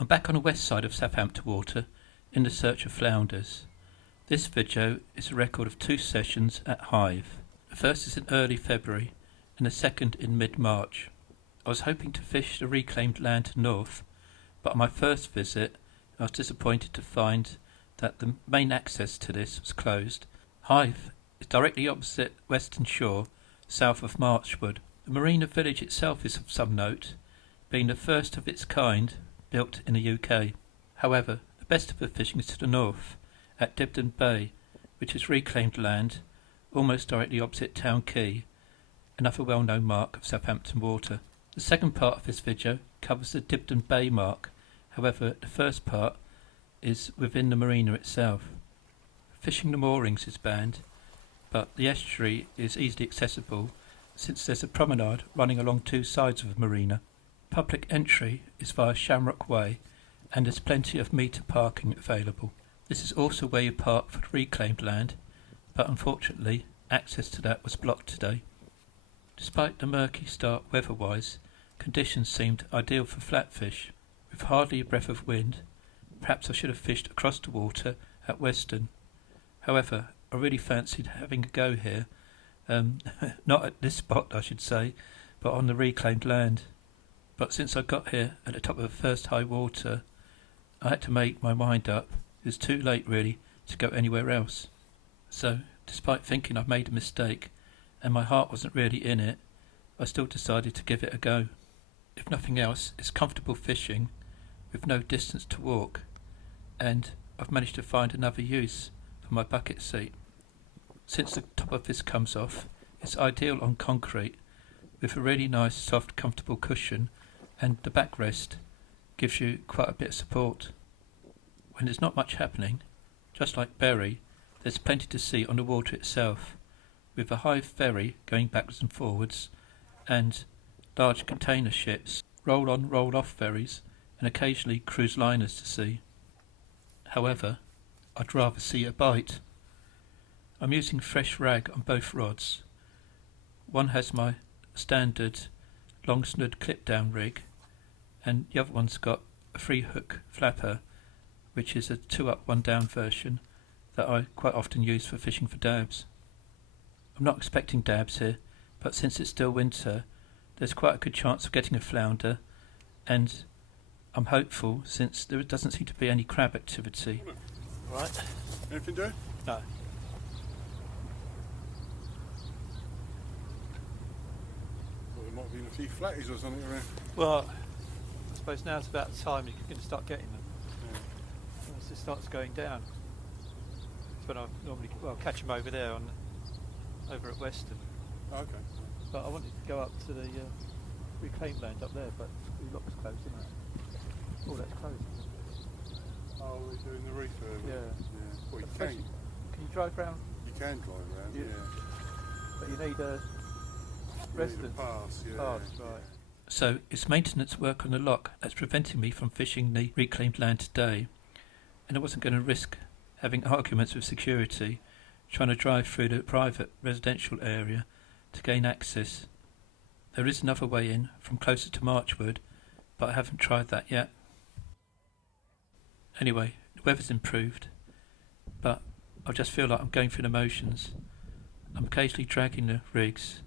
I'm back on the west side of Southampton Water in the search of flounders. This video is a record of 2 sessions at Hythe. The first is in early February and the second in mid-March. I was hoping to fish the reclaimed land to the north, but on my first visit I was disappointed to find that the main access to this was closed. Hythe is directly opposite Western Shore, south of Marchwood. The marina village itself is of some note, being the first of its kind built in the UK. However, the best of the fishing is to the north, at Dibden Bay, which is reclaimed land almost directly opposite Town Quay, another well-known mark of Southampton Water. The second part of this video covers the Dibden Bay mark. However, the first part is within the marina itself. Fishing the moorings is banned, but the estuary is easily accessible since there's a promenade running along 2 sides of the marina. Public entry is via Shamrock Way and there's plenty of meter parking available. This is also where you park for the reclaimed land, but unfortunately access to that was blocked today. Despite the murky start weather-wise, conditions seemed ideal for flatfish. With hardly a breath of wind, perhaps I should have fished across the water at Western. However, I really fancied having a go here, not at this spot I should say, but on the reclaimed land. But since I got here at the top of the first high water, I had to make my mind up. It was too late really to go anywhere else. So, despite thinking I'd made a mistake and my heart wasn't really in it, I still decided to give it a go. If nothing else, it's comfortable fishing with no distance to walk, and I've managed to find another use for my bucket seat. Since the top of this comes off, it's ideal on concrete with a really nice soft comfortable cushion, and the backrest gives you quite a bit of support. When there's not much happening, just like Bury, there's plenty to see on the water itself, with a Hythe ferry going backwards and forwards, and large container ships, roll-on roll-off ferries, and occasionally cruise liners to see. However, I'd rather see a bite. I'm using fresh rag on both rods. One has my standard long snood clip down rig, and the other one's got a 3-hook flapper, which is a 2 up 1 down version that I quite often use for fishing for dabs. I'm not expecting dabs here, but since it's still winter there's quite a good chance of getting a flounder, and I'm hopeful since there doesn't seem to be any crab activity. Right. Anything doing? No. Well, there might have been a few flatties or something around. Well, I suppose now's about the time you're going to start getting them. Yeah. Once it starts going down. That's when I normally catch them over there over at Western. Oh, okay. But I wanted to go up to the reclaimed land up there, but the lock's closed, isn't it? Oh, that's closed. Oh, we're doing the refurb. Yeah. Well, you Can you drive round? You can drive around, Yeah. But you need a residence pass, yeah. Pass, right. So it's maintenance work on the lock that's preventing me from fishing the reclaimed land today, and I wasn't going to risk having arguments with security trying to drive through the private residential area to gain access. There is another way in from closer to Marchwood, but I haven't tried that yet. Anyway, the weather's improved, but I just feel like I'm going through the motions. I'm occasionally dragging the rigs,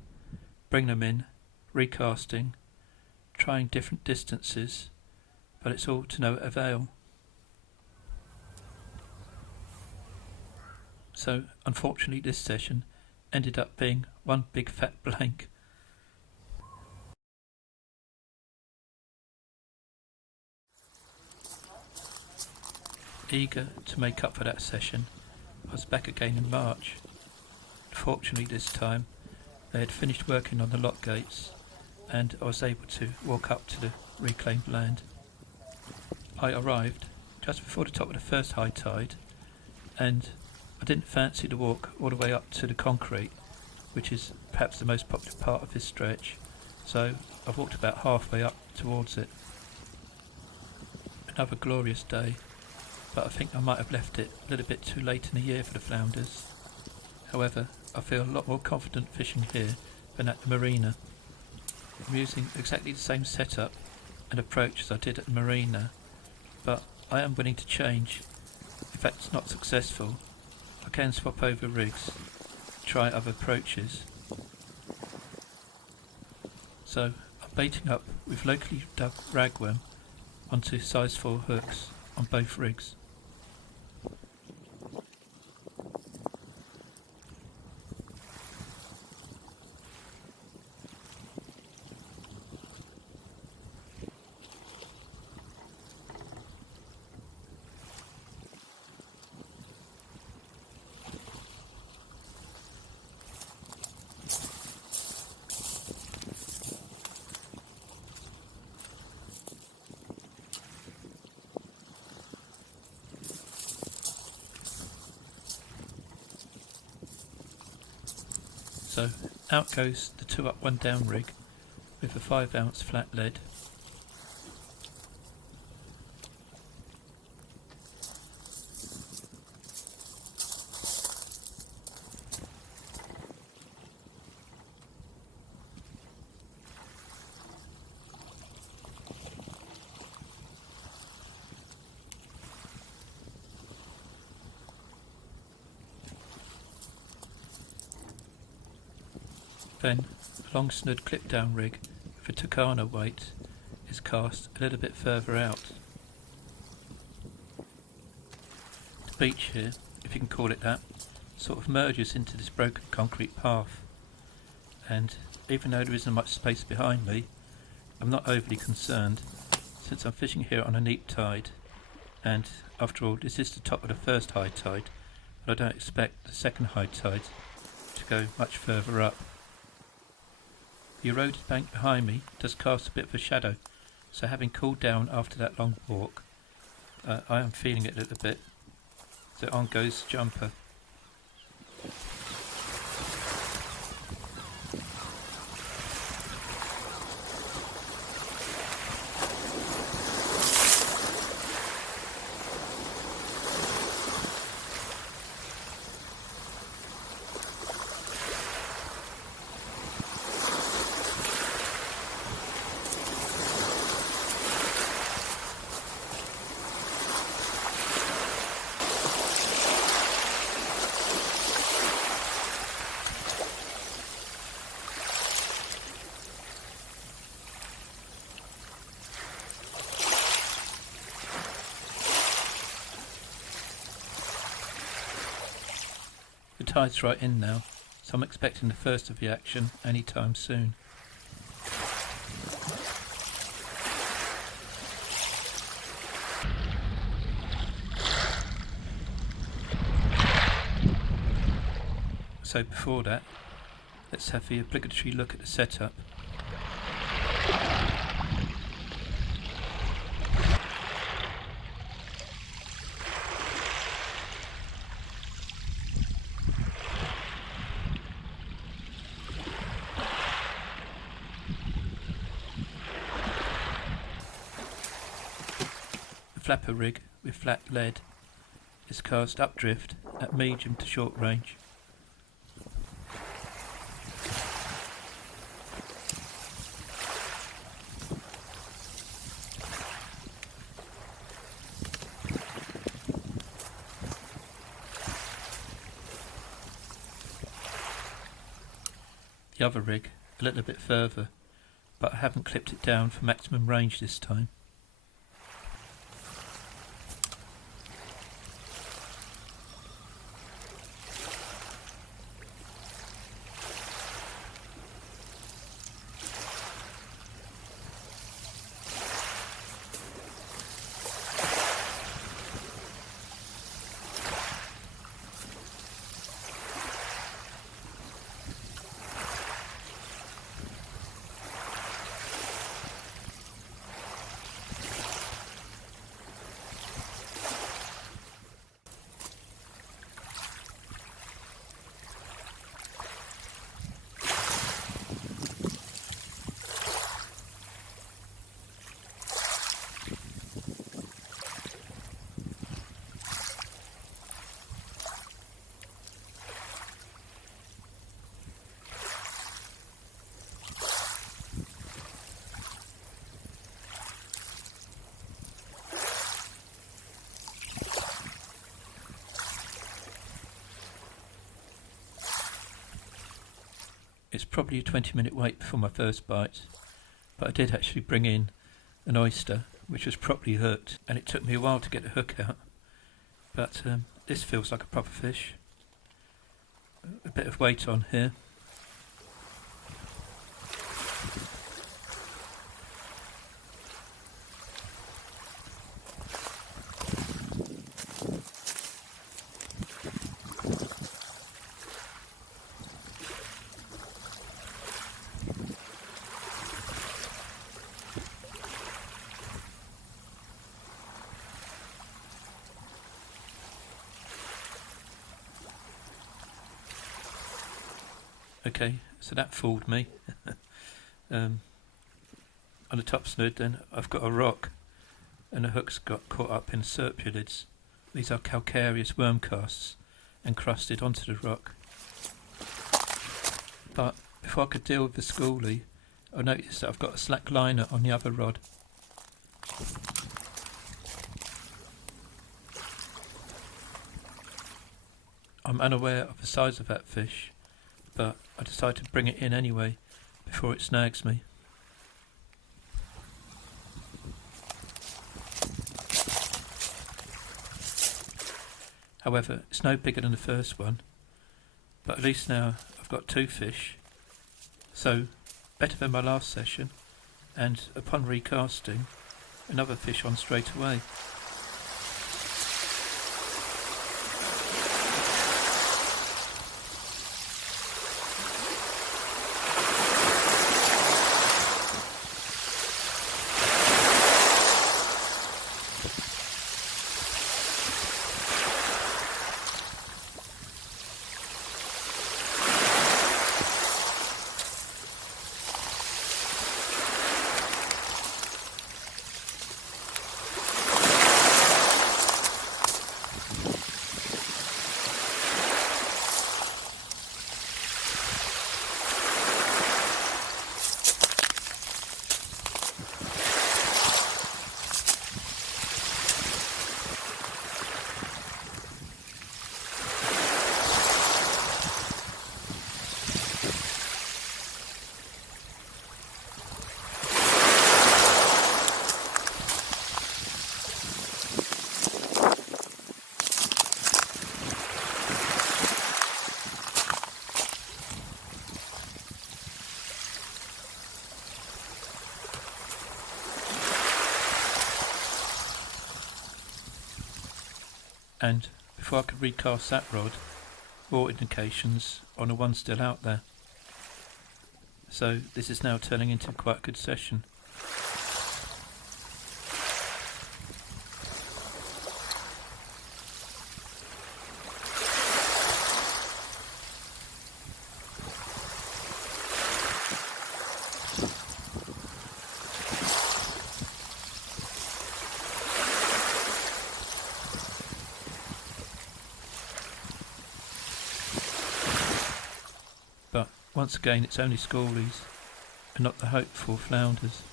bring them in, recasting, trying different distances, but it's all to no avail. So, unfortunately, this session ended up being one big fat blank. Eager to make up for that session, I was back again in March. Fortunately this time, they had finished working on the lock gates, and I was able to walk up to the reclaimed land. I arrived just before the top of the first high tide, and I didn't fancy the walk all the way up to the concrete, which is perhaps the most popular part of this stretch, so I walked about halfway up towards it. Another glorious day, but I think I might have left it a little bit too late in the year for the flounders. However, I feel a lot more confident fishing here than at the marina. I'm using exactly the same setup and approach as I did at the marina, but I am willing to change. If that's not successful, I can swap over rigs, try other approaches. So I'm baiting up with locally dug ragworm onto size 4 hooks on both rigs. So out goes the 2 up 1 down rig with a 5-ounce flat lead. Then a long snood clip down rig with a Tucana weight is cast a little bit further out. The beach here, if you can call it that, sort of merges into this broken concrete path, and even though there isn't much space behind me, I'm not overly concerned since I'm fishing here on a neap tide, and after all this is the top of the first high tide, but I don't expect the second high tide to go much further up. The eroded bank behind me does cast a bit of a shadow, so having cooled down after that long walk, I am feeling it a little bit. So on goes the jumper. The tide's right in now, so I'm expecting the first of the action any time soon. So before that, let's have the obligatory look at the setup. Flapper rig with flat lead is cast updrift at medium to short range. The other rig a little bit further, but I haven't clipped it down for maximum range this time. It's probably a 20-minute wait before my first bite, but I did actually bring in an oyster which was properly hooked, and it took me a while to get the hook out, but this feels like a proper fish. A bit of weight on here. Okay, so that fooled me. On the top snood then I've got a rock, and the hook's got caught up in serpulids. These are calcareous worm casts encrusted onto the rock. But before I could deal with the schoolie, I noticed that I've got a slack liner on the other rod. I'm unaware of the size of that fish, but I decided to bring it in anyway before it snags me. However, it's no bigger than the first one, but at least now I've got 2 fish, so better than my last session, and upon recasting, another fish on straight away. And before I could recast that rod, more indications on the one still out there. So this is now turning into quite a good session. But once again it's only schoolies and not the hoped for flounders.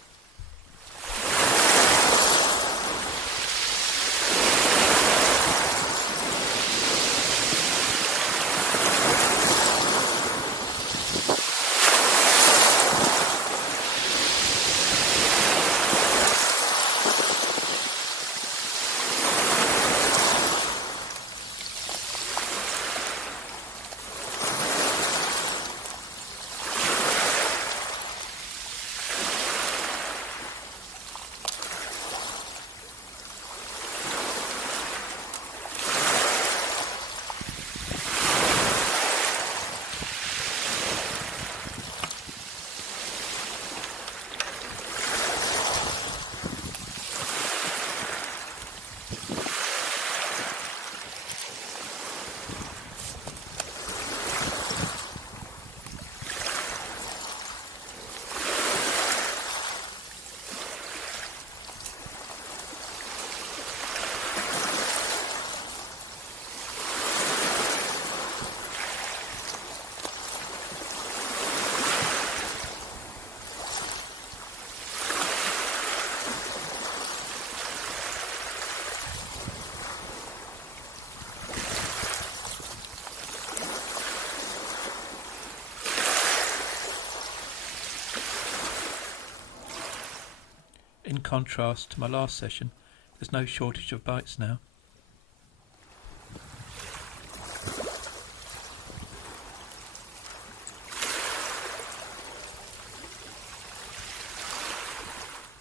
In contrast to my last session, there's no shortage of bites now.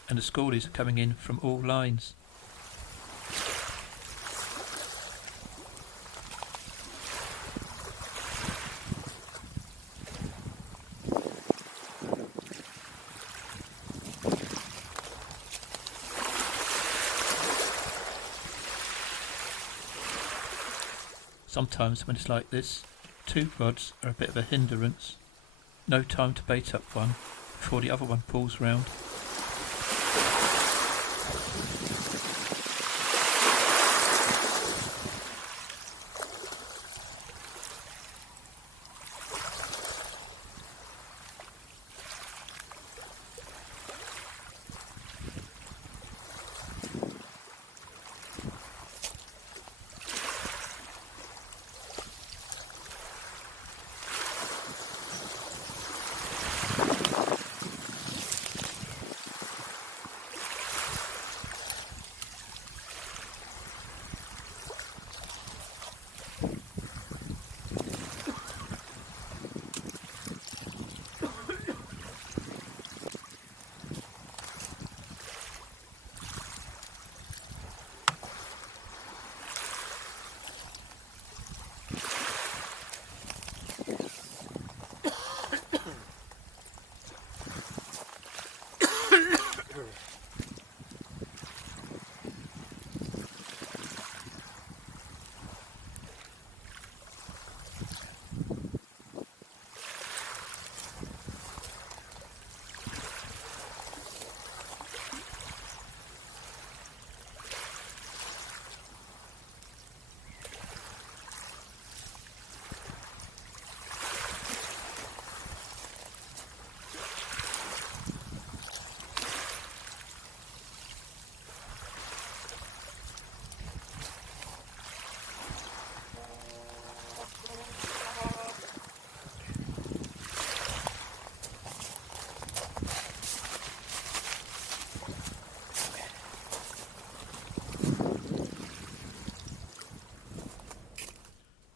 And the schoolies are coming in from all lines. Sometimes when it's like this, 2 rods are a bit of a hindrance. No time to bait up one before the other one pulls round.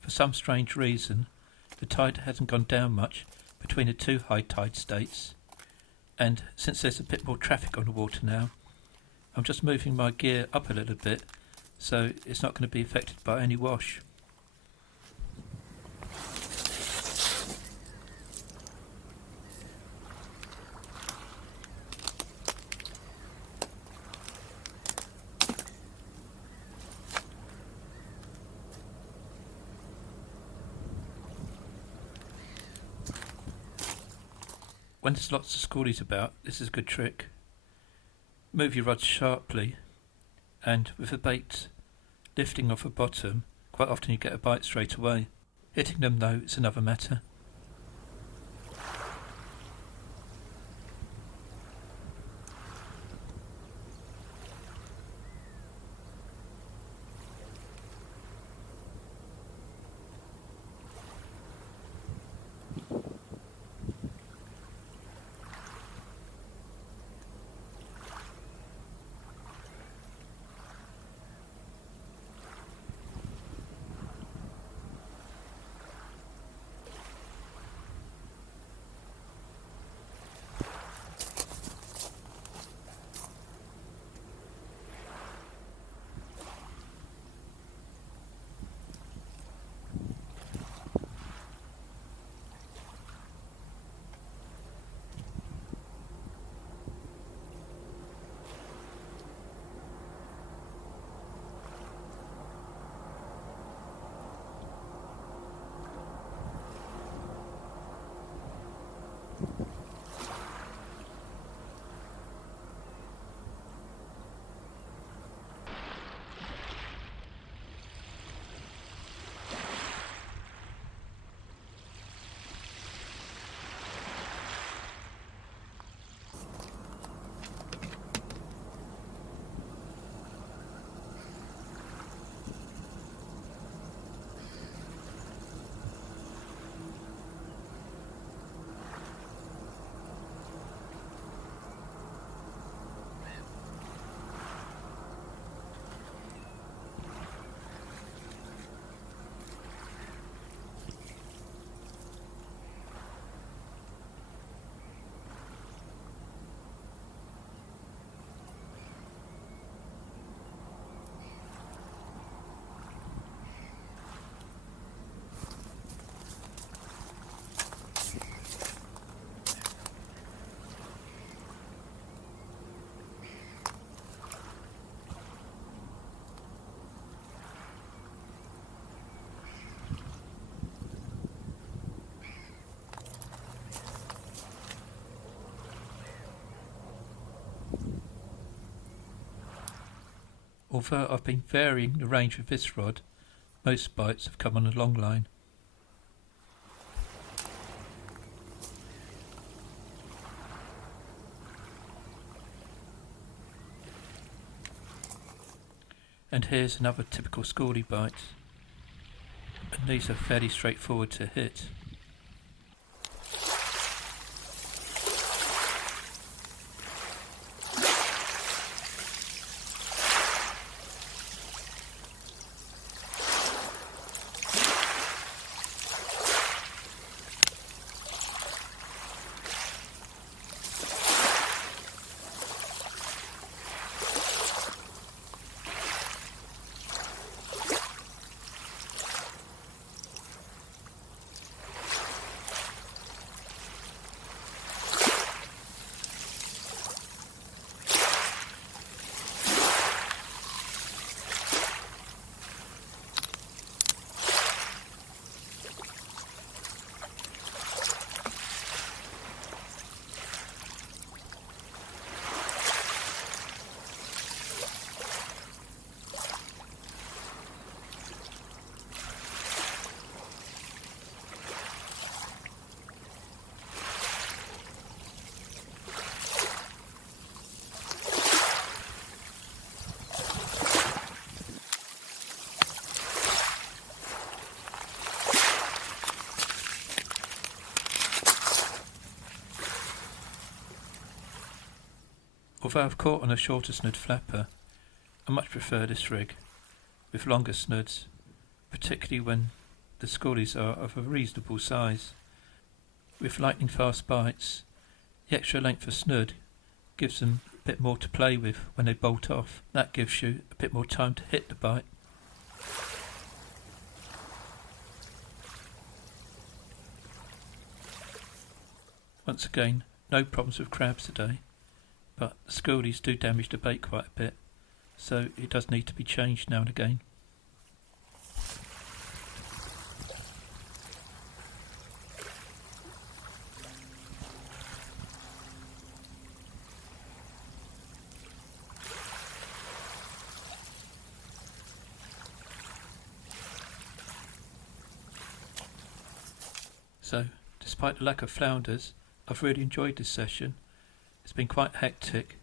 For some strange reason, the tide hasn't gone down much between the 2 high tide states, and since there's a bit more traffic on the water now, I'm just moving my gear up a little bit so it's not going to be affected by any wash. When there's lots of schoolies about, this is a good trick. Move your rods sharply, and with the bait lifting off the bottom, quite often you get a bite straight away. Hitting them though is another matter. Although I've been varying the range with this rod, most bites have come on a long line. And here's another typical schoolie bite, and these are fairly straightforward to hit. Although I've caught on a shorter snood flapper, I much prefer this rig with longer snoods, particularly when the schoolies are of a reasonable size. With lightning fast bites, the extra length of snood gives them a bit more to play with when they bolt off. That gives you a bit more time to hit the bite. Once again, no problems with crabs today, but the schoolies do damage the bait quite a bit, so it does need to be changed now and again. So, despite the lack of flounders, I've really enjoyed this session. It's been quite hectic,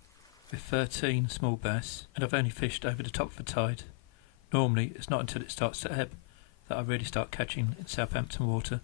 with 13 small bass, and I've only fished over the top of the tide. Normally, it's not until it starts to ebb that I really start catching in Southampton water.